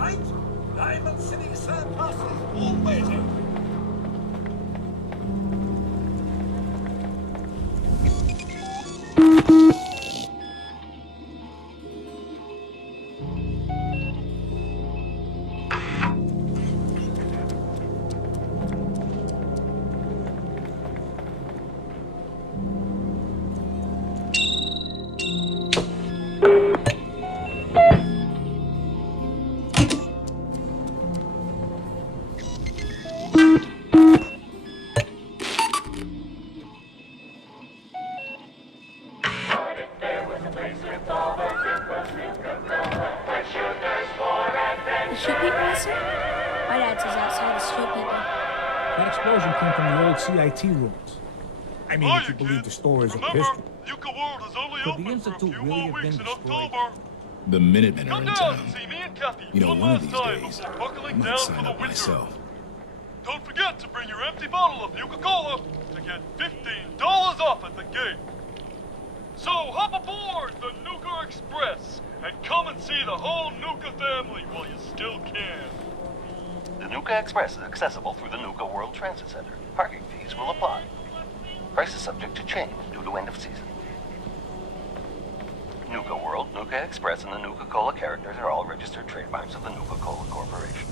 mate. Diamond City Surplus is all waiting. The street people, mister? My dad says outside the street people. That explosion came from the old CIT rooms. I mean, if you believe the stories of history. Nuka World is only Could the open for a Institute few really more have weeks been in destroyed? October. The Minutemen are Come in down town. and see me and Kathy You know, one one of last these time days, before I buckling might down sign for the up winter. myself. Don't forget to bring your empty bottle of Nuka-Cola to get $15 off at the gate. So hop aboard the Nuka Express and come and see the whole Nuka family while you still can. The Nuka Express is accessible through the Nuka World Transit Center. Parking fees will apply. Price is subject to change due to end of season. Nuka World, Nuka Express, and the Nuka-Cola characters are all registered trademarks of the Nuka-Cola Corporation.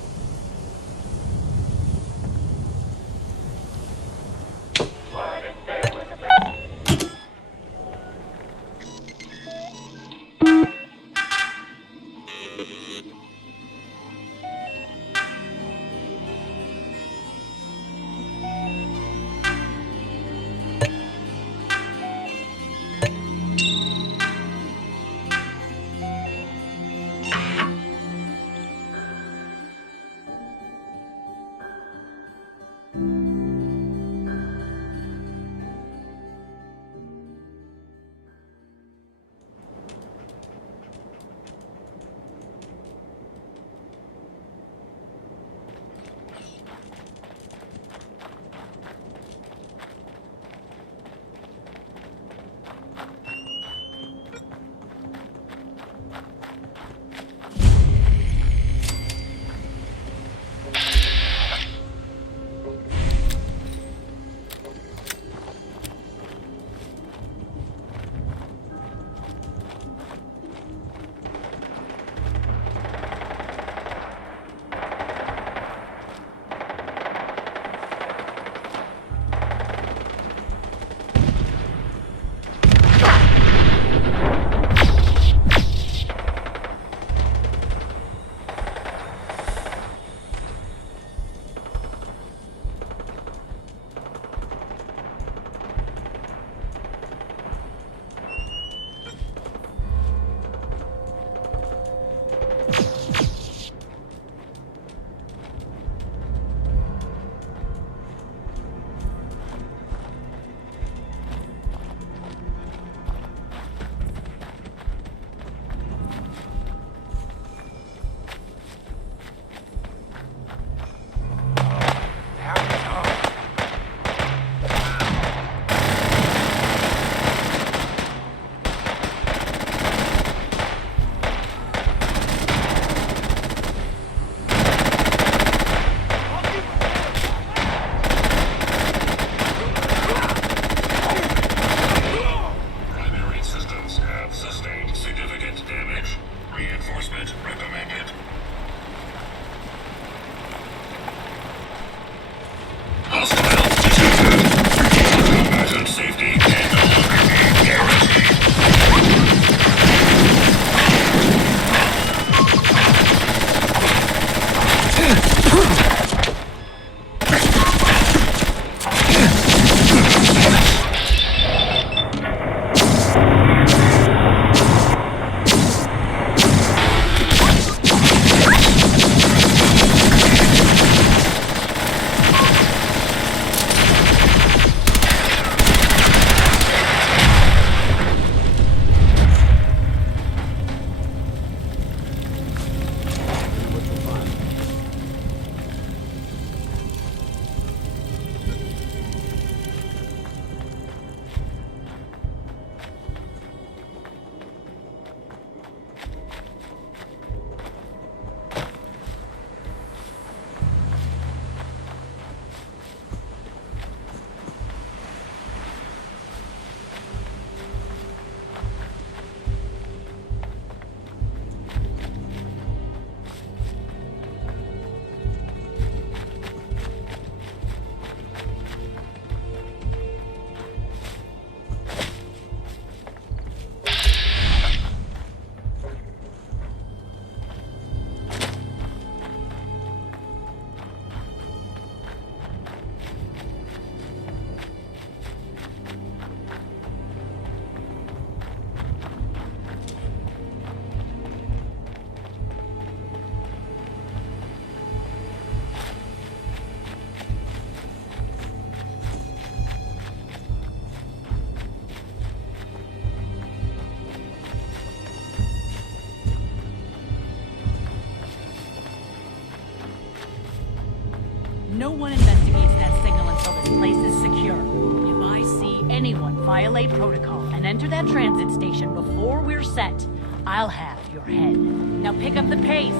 anyone violate protocol and enter that transit station before we're set, I'll have your head. Now pick up the pace.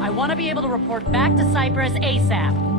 I want to be able to report back to Cyprus ASAP.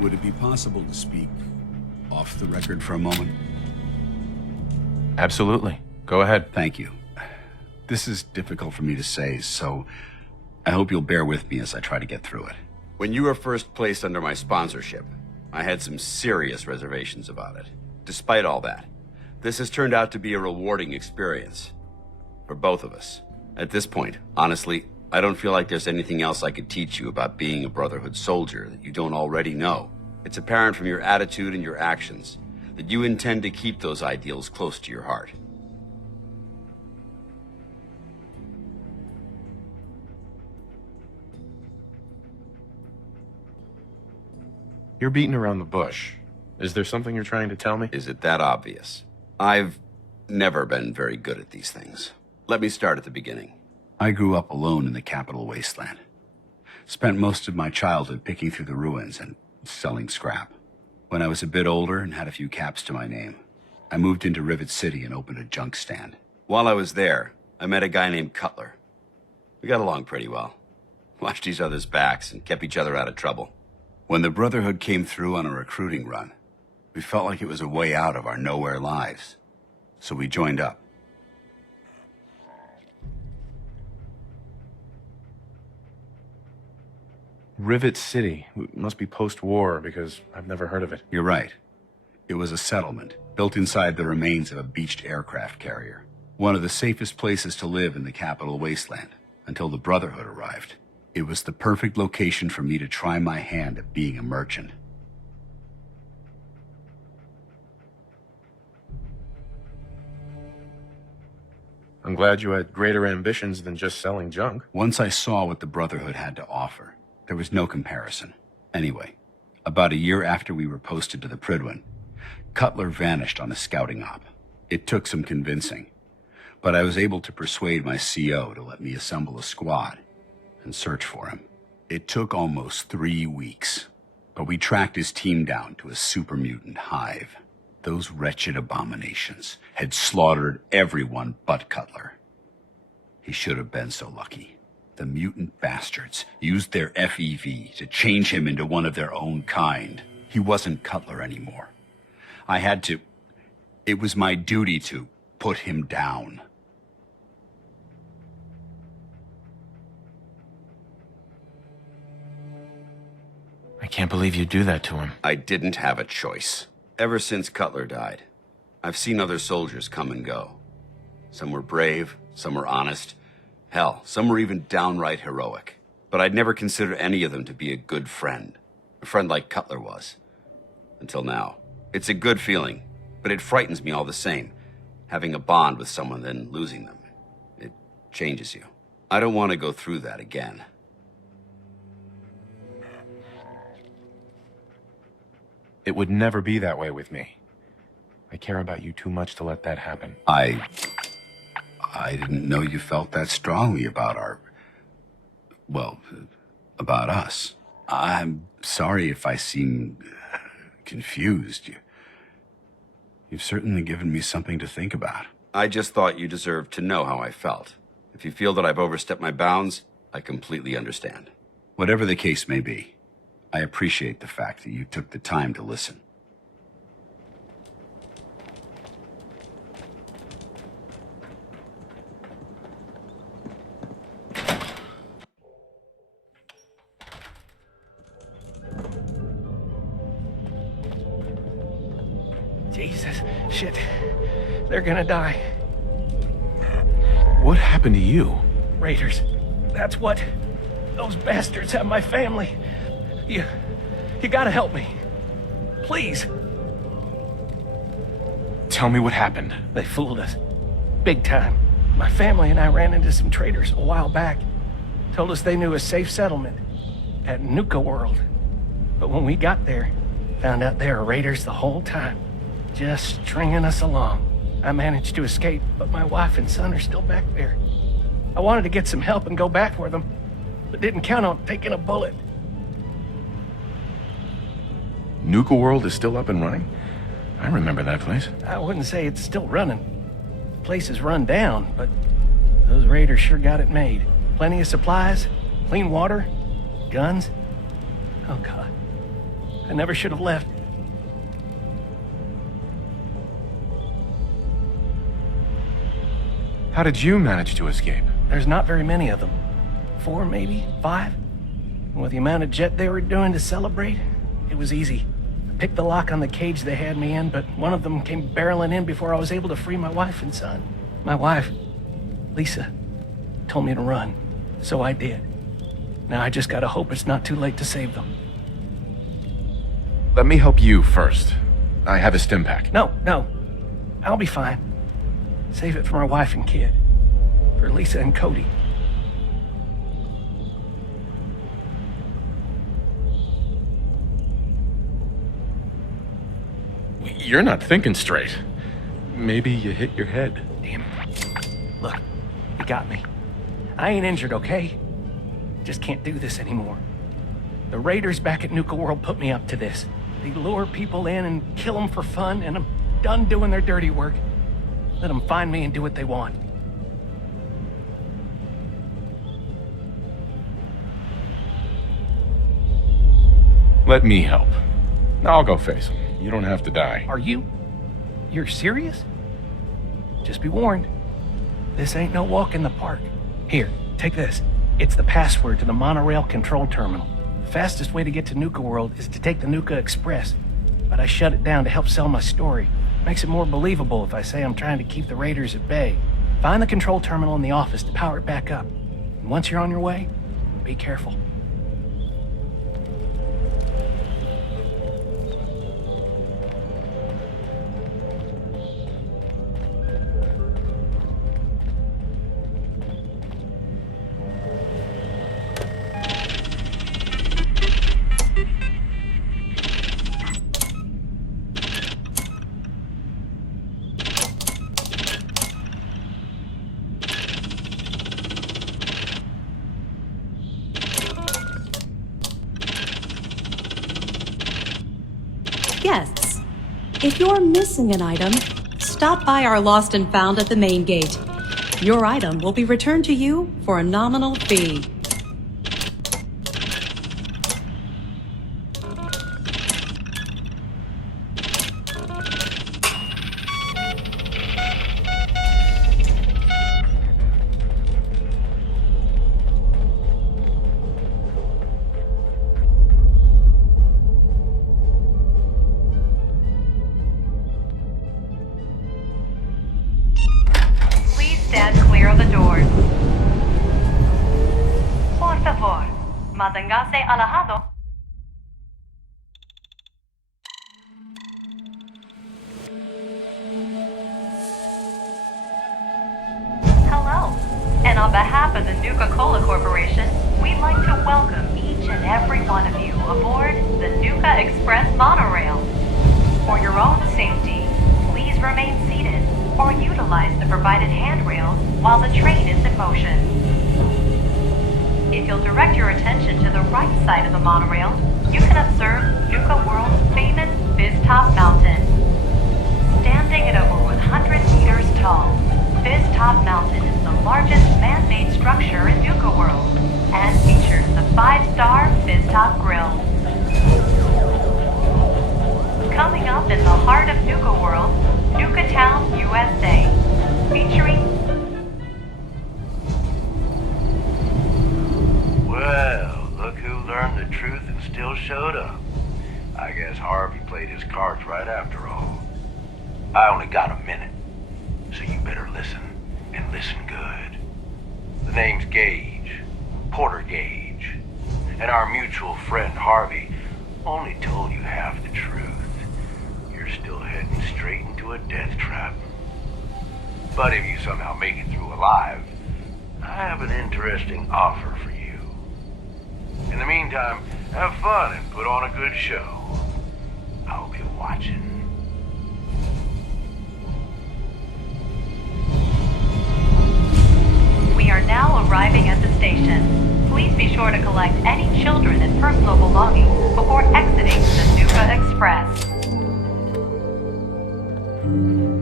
Would it be possible to speak off the record for a moment? Absolutely. Go ahead. Thank you. This is difficult for me to say, so I hope you'll bear with me as I try to get through it. When you were first placed under my sponsorship, I had some serious reservations about it. Despite all that, this has turned out to be a rewarding experience for both of us. At this point, honestly, I don't feel like there's anything else I could teach you about being a Brotherhood soldier that you don't already know. It's apparent from your attitude and your actions that you intend to keep those ideals close to your heart. You're beating around the bush. Is there something you're trying to tell me? Is it that obvious? I've never been very good at these things. Let me start at the beginning. I grew up alone in the capital wasteland. Spent most of my childhood picking through the ruins and selling scrap. When I was a bit older and had a few caps to my name, I moved into Rivet City and opened a junk stand. While I was there, I met a guy named Cutler. We got along pretty well. Watched each other's backs and kept each other out of trouble. When the Brotherhood came through on a recruiting run, We felt like it was a way out of our nowhere lives. So we joined up. Rivet City. Must be post-war, because I've never heard of it. You're right. It was a settlement, built inside the remains of a beached aircraft carrier. One of the safest places to live in the capital wasteland, until the Brotherhood arrived. It was the perfect location for me to try my hand at being a merchant. I'm glad you had greater ambitions than just selling junk. Once I saw what the Brotherhood had to offer, there was no comparison. Anyway, about a year after we were posted to the Prydwen, Cutler vanished on a scouting op. It took some convincing, but I was able to persuade my CO to let me assemble a squad and search for him. It took almost 3 weeks, but we tracked his team down to a super mutant hive. Those wretched abominations had slaughtered everyone but Cutler. He should have been so lucky. The mutant bastards used their FEV to change him into one of their own kind. He wasn't Cutler anymore. It was my duty to put him down. I can't believe you do that to him. I didn't have a choice. Ever since Cutler died, I've seen other soldiers come and go. Some were brave, some were honest. Hell, some were even downright heroic. But I'd never considered any of them to be a good friend. A friend like Cutler was. Until now. It's a good feeling, but it frightens me all the same. Having a bond with someone, then losing them. It changes you. I don't want to go through that again. It would never be that way with me. I care about you too much to let that happen. I didn't know you felt that strongly about about us. I'm sorry if I seem confused. You've certainly given me something to think about. I just thought you deserved to know how I felt. If you feel that I've overstepped my bounds, I completely understand. Whatever the case may be, I appreciate the fact that you took the time to listen. Jesus, shit. They're gonna die. What happened to you? Raiders. That's what. Those bastards have my family. You gotta help me. Please. Tell me what happened. They fooled us. Big time. My family and I ran into some traders a while back. Told us they knew a safe settlement at Nuka World. But when we got there, found out they were raiders the whole time. Just stringing us along. I managed to escape, but my wife and son are still back there. I wanted to get some help and go back for them, but didn't count on taking a bullet. Nuka World is still up and running? I remember that place. I wouldn't say it's still running. The place is run down, but those raiders sure got it made. Plenty of supplies, clean water, guns. Oh God, I never should have left. How did you manage to escape? There's not very many of them. 4, maybe 5. And with the amount of jet they were doing to celebrate, it was easy. I picked the lock on the cage they had me in, but one of them came barreling in before I was able to free my wife and son. My wife, Lisa, told me to run, so I did. Now I just gotta hope it's not too late to save them. Let me help you first. I have a stim pack. No, I'll be fine. Save it for my wife and kid. For Lisa and Cody. You're not thinking straight. Maybe you hit your head. Damn it. Look, you got me. I ain't injured, okay? Just can't do this anymore. The raiders back at Nuka World put me up to this. They lure people in and kill them for fun, and I'm done doing their dirty work. Let them find me and do what they want. Let me help. I'll go face him. You don't have to die. Are you? You're serious? Just be warned. This ain't no walk in the park. Here, take this. It's the password to the monorail control terminal. The fastest way to get to Nuka World is to take the Nuka Express. But I shut it down to help sell my story. Makes it more believable if I say I'm trying to keep the raiders at bay. Find the control terminal in the office to power it back up. And once you're on your way, be careful. Guests, if you're missing an item, stop by our Lost and Found at the main gate. Your item will be returned to you for a nominal fee. Stand clear of the doors. Por favor, manténgase alejado. Hello, and on behalf of the Nuka-Cola Corporation, we'd like to welcome each and every one of you aboard the Nuka Express monorail. For your own safety, please remain seated or utilize the provided handrails while the train is in motion. If you'll direct your attention to the right side of the monorail, you can observe Nuka World's famous Fizz-Top Mountain. Standing at over 100 meters tall, Fizz-Top Mountain is the largest man-made structure in Nuka World and features the 5-star Fizz-Top Grill. Coming up in the heart of Nuka World, Nuka Town, USA, featuring... Well, look who learned the truth and still showed up. I guess Harvey played his cards right after all. I only got a minute, so you better listen, and listen good. The name's Gage, Porter Gage, and our mutual friend Harvey only told you half the truth. You're still heading straight into a death trap. But if you somehow make it through alive, I have an interesting offer for you. In the meantime, have fun and put on a good show. I'll be watching. We are now arriving at the station. Please be sure to collect any children and personal belongings before exiting the Nuka Express.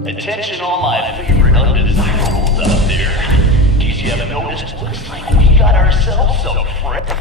Attention all my favorite undesirables out there. In case you haven't noticed, looks like we got ourselves some friends.